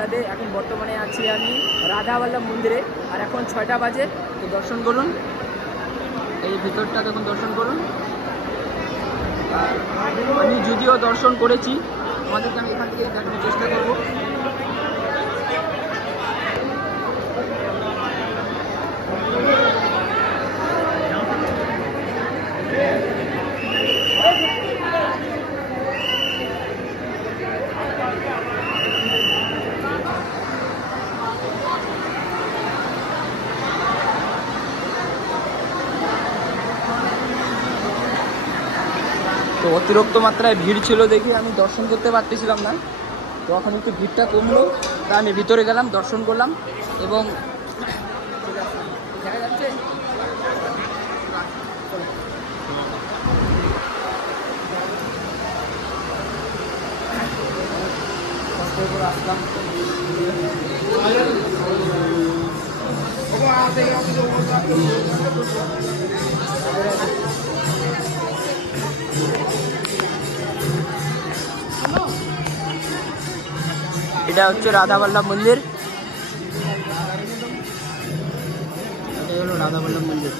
রাধে। এখন বর্তমানে আছি আমি রাধাবল্লভ মন্দিরে, আর এখন 6টা বাজে। তো দর্শন করুন, এই ভিতরটা দেখুন, দর্শন করুন। আমি যদিও দর্শন করেছি, আমাদেরকে আমি এখান থেকে দেখানোর চেষ্টা করবো। তো অতিরিক্ত মাত্রায় ভিড় ছিল দেখে আমি দর্শন করতে পারতেছিলাম না। তো এখন একটু ভিড়টা কমলো, তা আমি ভিতরে গেলাম, দর্শন করলাম এবং দেখা যাচ্ছে আসলাম। এটা হচ্ছে রাধাবল্লভ মন্দির, এটাই হলো রাধাবল্লভ মন্দির।